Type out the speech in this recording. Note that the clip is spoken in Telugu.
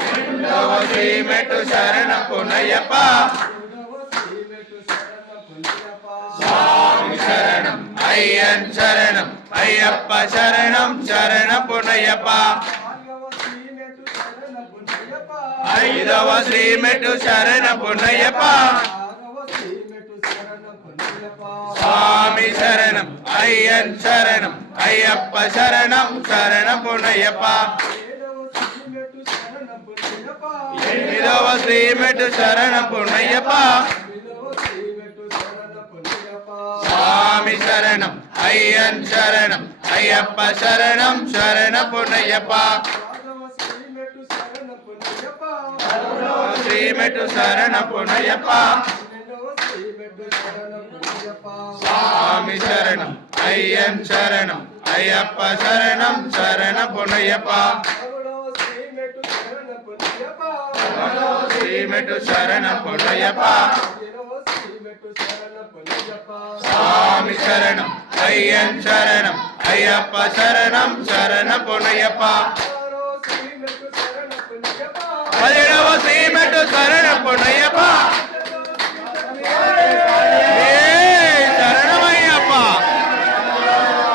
రెండవ శ్రీమెట్టు శరణ పునయ్యప్ప స్వామి శరణం అయ్యన్ శరణం అయ్యప్ప శరణం శరణ పునయ్యప్ప ఐదవ శ్రీమెట్టు శరణ పునయ్యప్ప స్వామి శరణం అయ్యన్ శరణం అయ్యప్ప శరణం శరణ పునయ్యప్ప ఎనిమిదవ శ్రీమెట్టు శరణ పునయ్యప్ప స్వామి శరణం అయ్యన్ శరణం అయ్యప్ప శరణం శరణ పునయ్యప్ప శ్రీమెట్టు శరణ పునయ్యప్ప స్వామి శరణం అయ్యన్ శరణం అయ్యప్ప శరణం శరణ పునయ్యప్ప శ్రీమెట్టు శరణ పునయ్యప్ప స్వామి శరణం అయ్యన్ శరణం అయ్యప్ప శరణం శరణ పునయ్యప్ప పదిహేడవ శ్రీమెట్టు